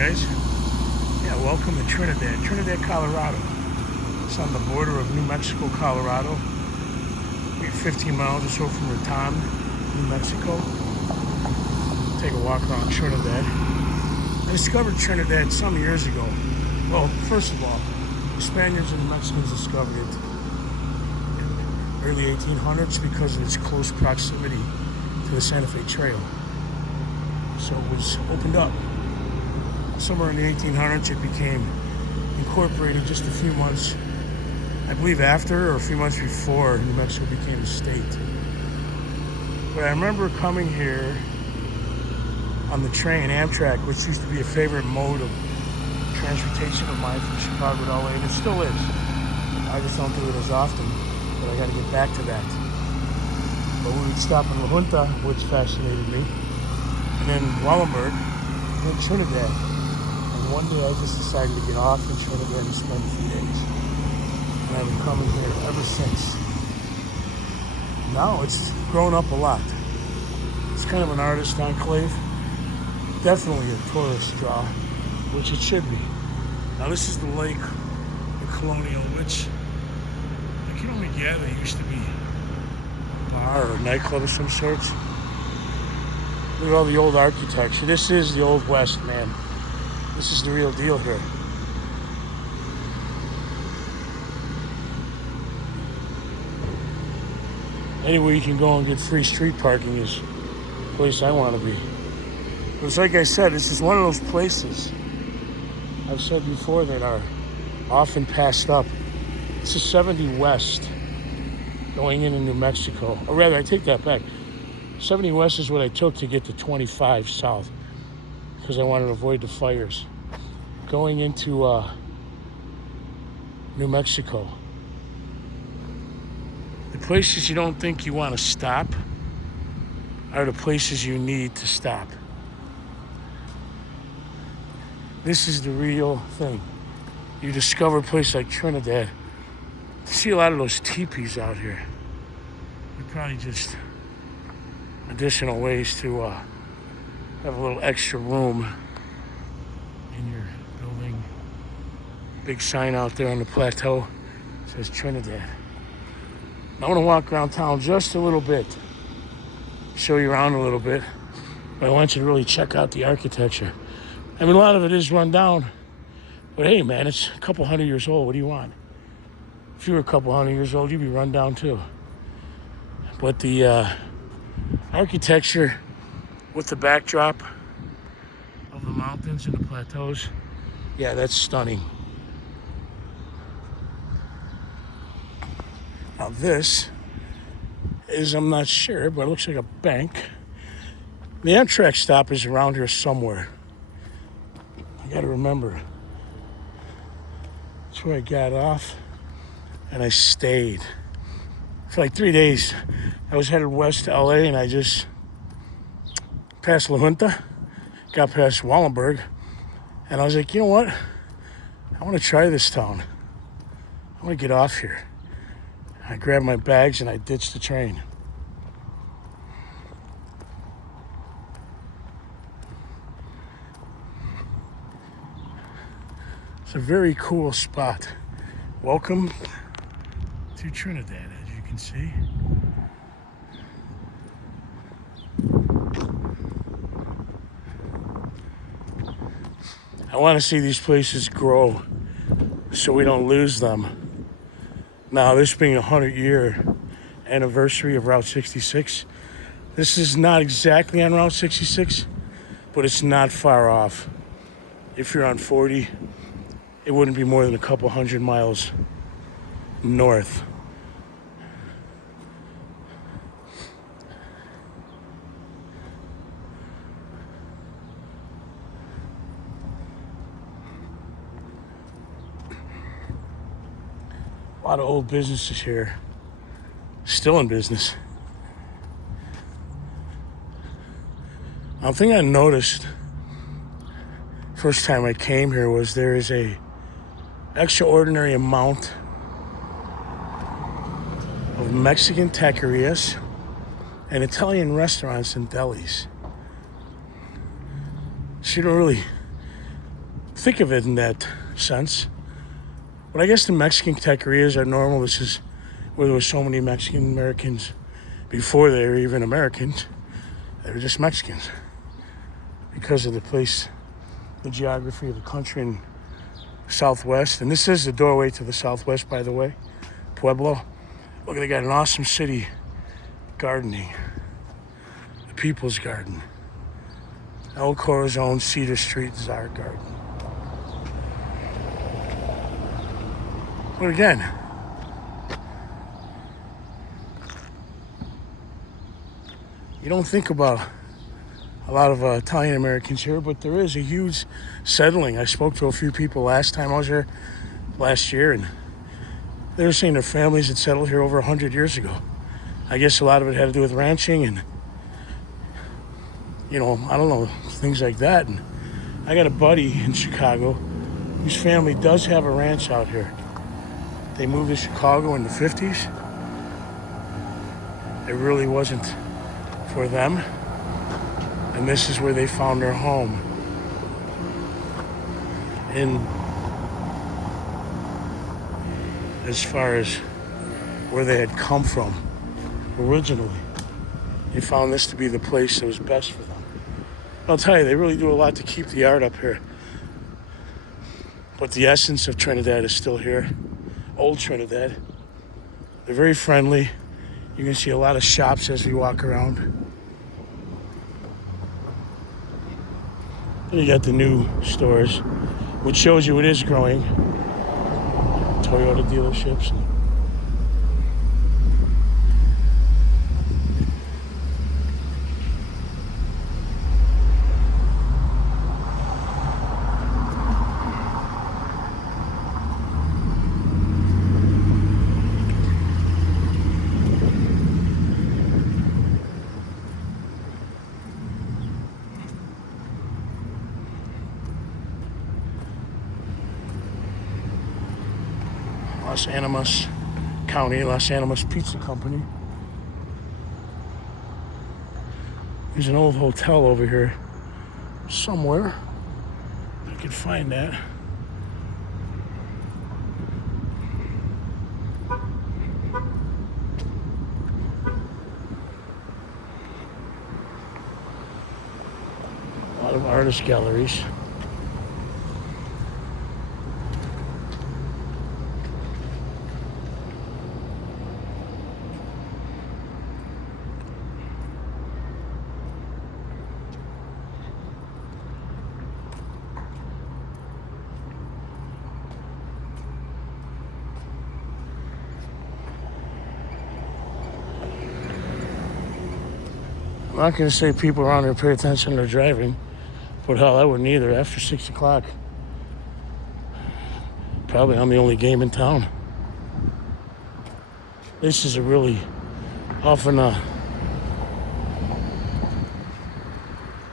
guys. Yeah, welcome to Trinidad, Colorado. It's on the border of New Mexico, Colorado. We're 15 miles or so from Raton, New Mexico. Take a walk around Trinidad. I discovered Trinidad some years ago. Well, first of all, the Spaniards and the Mexicans discovered it in early 1800s because of its close proximity to the Santa Fe Trail. So it was opened up. Somewhere in the 1800s, it became incorporated just a few months, I believe after or a few months before New Mexico became a state. But I remember coming here on the train, Amtrak, which used to be a favorite mode of transportation of mine from Chicago to LA, and it still is. I just don't do it as often, but I got to get back to that. But we would stop in La Junta, which fascinated me, and then Wallenberg, and then Trinidad. And one day I just decided to get off in Trinidad and spend a few days. And I've been coming here ever since. Now it's grown up a lot. It's kind of an artist enclave. Definitely a tourist draw, which it should be. Now this is the lake, the Colonial, which I can only gather used to be a bar or a nightclub of some sorts. Look at all the old architecture. This is the Old West, man. This is the real deal here. Anywhere you can go and get free street parking is the place I want to be. But it's like I said, this is one of those places I've said before that are often passed up. This is 70 West going into New Mexico. Or rather, I take that back. 70 West is what I took to get to 25 South because I wanted to avoid the fires. Going into New Mexico. The places you don't think you want to stop are the places you need to stop. This is the real thing. You discover a place like Trinidad. You see a lot of those teepees out here. They're probably just additional ways to have a little extra room in your building. Big sign out there on the plateau says Trinidad. I want to walk around town just a little bit, show you around a little bit, but I want you to really check out the architecture. I mean, a lot of it is run down, but hey, man, it's a couple hundred years old. What do you want? If you were a couple hundred years old, you'd be run down too. But the architecture with the backdrop of the mountains and the plateaus, yeah, that's stunning. Now this is, I'm not sure, but it looks like a bank. The Amtrak stop is around here somewhere. I gotta remember. That's where I got off and I stayed. For like 3 days, I was headed west to LA and I just passed La Junta, got past Wallenberg, and I was like, you know what? I want to try this town. I want to get off here. I grabbed my bags and I ditched the train. It's a very cool spot. Welcome to Trinidad, as you can see. I want to see these places grow so we don't lose them. Now, this being a 100-year anniversary of Route 66, this is not exactly on Route 66, but it's not far off. If you're on 40, it wouldn't be more than a couple hundred miles north. A lot of old businesses here, still in business. One thing I noticed first time I came here was there is a extraordinary amount of Mexican taquerias and Italian restaurants and delis. So you don't really think of it in that sense. But I guess the Mexican taquerias are normal. This is where there were so many Mexican Americans before they were even Americans. They were just Mexicans because of the place, the geography of the country and Southwest. And this is the doorway to the Southwest, by the way, Pueblo. Look, they got an awesome city gardening, the People's Garden, El Corazon, Cedar Street, Czar Garden. But again, you don't think about a lot of Italian Americans here, but there is a huge settling. I spoke to a few people last time I was here last year, and they were saying their families had settled here over 100 years ago. I guess a lot of it had to do with ranching and, I don't know, things like that. And I got a buddy in Chicago whose family does have a ranch out here. They moved to Chicago in the 50s. It really wasn't for them. And this is where they found their home. And as far as where they had come from originally, they found this to be the place that was best for them. I'll tell you, they really do a lot to keep the art up here. But the essence of Trinidad is still here. Old Trinidad. They're very friendly. You can see a lot of shops as we walk around. And you got the new stores, which shows you it is growing. Toyota dealerships. Los Animas County, Los Animas Pizza Company. There's an old hotel over here somewhere. I can find that. A lot of artist galleries. I'm not going to say people around here pay attention to driving, but hell, I wouldn't either. After 6 o'clock, probably I'm the only game in town. This is a really often,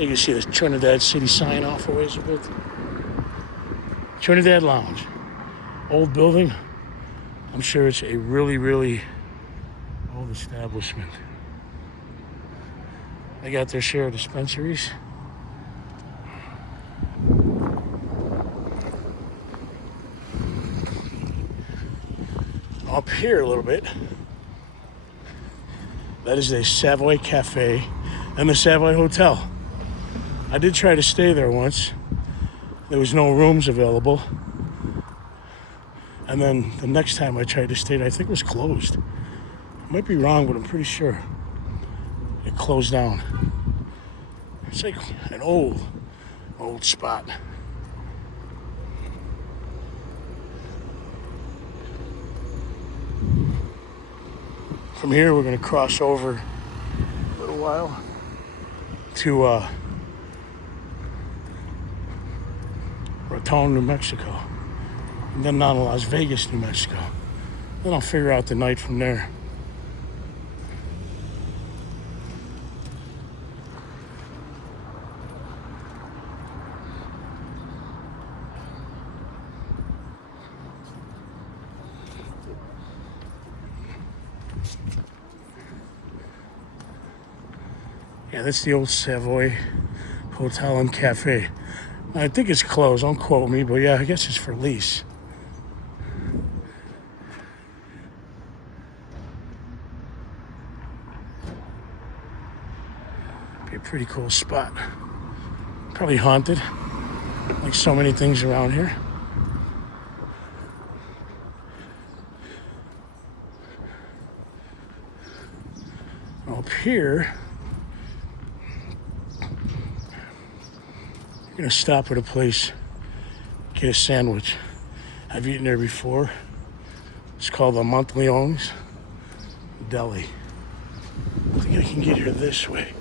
you can see the Trinidad City sign off a ways a bit. Trinidad Lounge, old building. I'm sure it's a really, really old establishment. They got their share of dispensaries. Up here a little bit, that is the Savoy Cafe and the Savoy Hotel. I did try to stay there once. There was no rooms available. And then the next time I tried to stay, I think it was closed. I might be wrong, but I'm pretty sure it closed down. It's like an old spot. From here, we're going to cross over a little while to Raton, New Mexico, and then down to Las Vegas, New Mexico. Then I'll figure out the night from there. Yeah, that's the old Savoy Hotel and Cafe. I think it's closed, don't quote me, but yeah, I guess it's for lease. Be a pretty cool spot. Probably haunted, like so many things around here. Up here, you're gonna stop at a place, get a sandwich. I've eaten there before. It's called the Montleone's Deli. I think I can get here this way.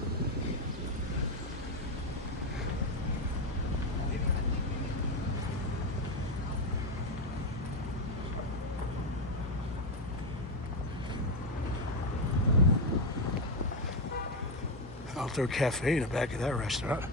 Outdoor cafe in the back of that restaurant.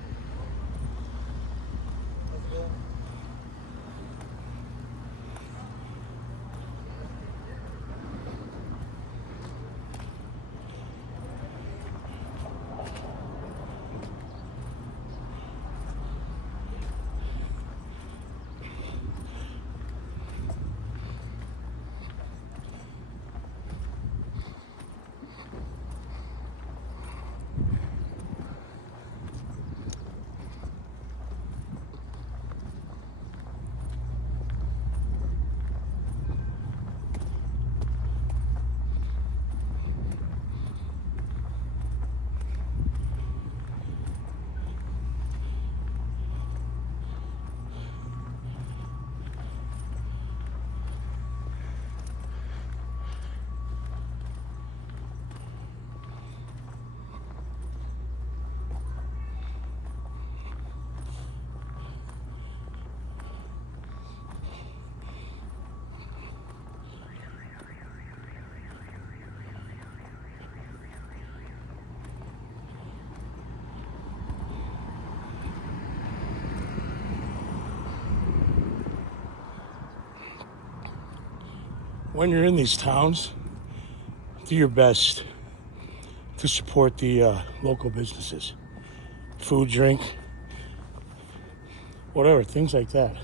When you're in these towns, do your best to support the local businesses. Food, drink, whatever, things like that.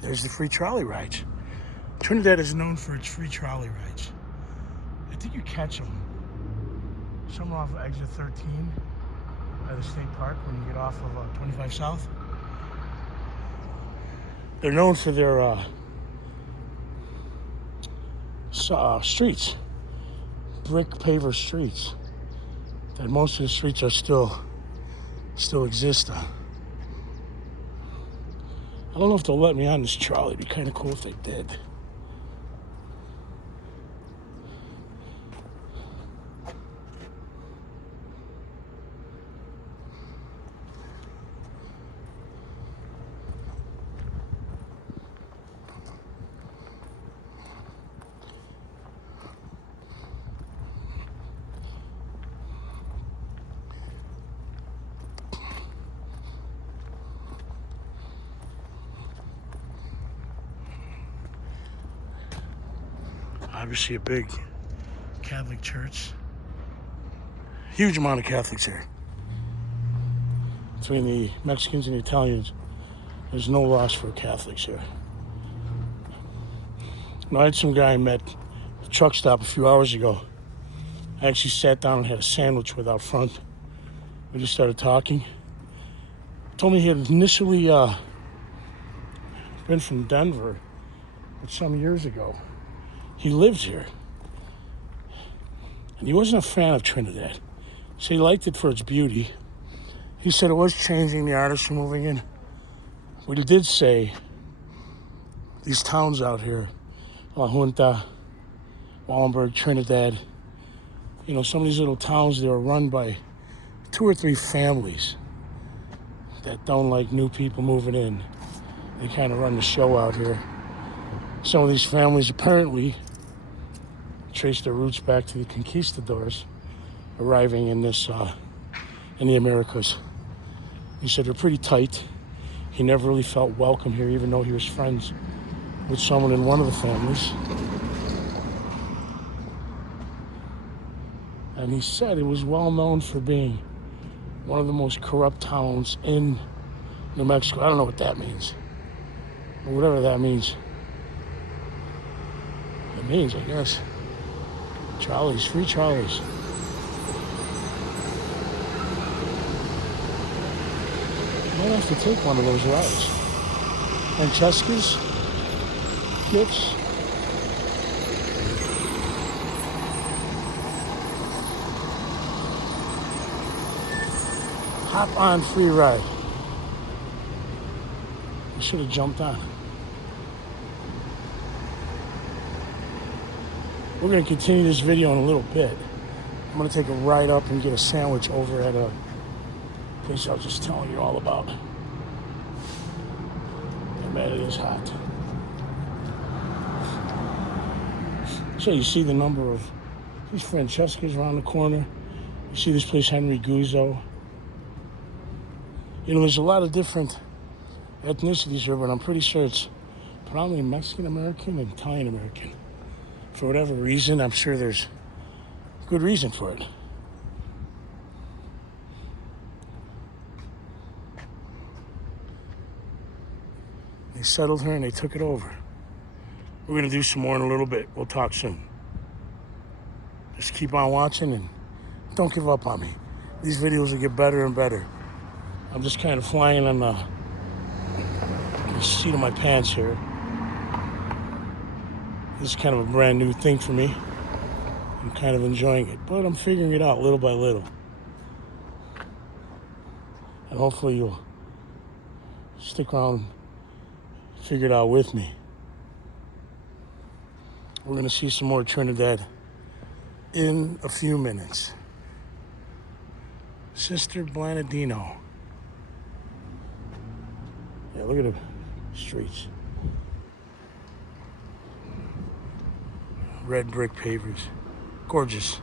There's the free trolley rides. Trinidad is known for its free trolley rides. I think you catch them somewhere off of exit 13 by the state park when you get off of 25 South. They're known for their streets, brick paver streets. That most of the streets are still exist. I don't know if they'll let me on this trolley. It'd be kind of cool if they did. Obviously a big Catholic church. Huge amount of Catholics here. Between the Mexicans and the Italians, there's no loss for Catholics here. I had some guy I met at a truck stop a few hours ago. I actually sat down and had a sandwich with out front. We just started talking. Told me he had initially been from Denver, but some years ago. He lived here. And he wasn't a fan of Trinidad. So he liked it for its beauty. He said it was changing, the artists were moving in. But he did say these towns out here, La Junta, Wallenberg, Trinidad, some of these little towns, they were run by 2 or 3 families that don't like new people moving in. They kind of run the show out here. Some of these families apparently trace their roots back to the conquistadors arriving in the Americas. He said they're pretty tight. He never really felt welcome here, even though he was friends with someone in one of the families. And he said it was well known for being one of the most corrupt towns in New Mexico. I don't know what that means. But whatever that means. It means, I guess. Charlie's, free Charlie's. Might have to take one of those rides. Francesca's gifts. Hop on free ride. I should have jumped on. We're going to continue this video in a little bit. I'm going to take a ride up and get a sandwich over at a place I was just telling you all about. And man, it is hot. So you see the number of these Francesca's around the corner. You see this place, Henry Guzzo. You know, there's a lot of different ethnicities here, but I'm pretty sure it's probably Mexican-American and Italian-American. For whatever reason, I'm sure there's good reason for it. They settled her and they took it over. We're going to do some more in a little bit. We'll talk soon. Just keep on watching and don't give up on me. These videos will get better and better. I'm just kind of flying on the seat of my pants here. This is kind of a brand new thing for me. I'm kind of enjoying it, but I'm figuring it out little by little. And hopefully you'll stick around and figure it out with me. We're going to see some more Trinidad in a few minutes. Sister Blanadino. Yeah, look at the streets. Red brick pavers. Gorgeous.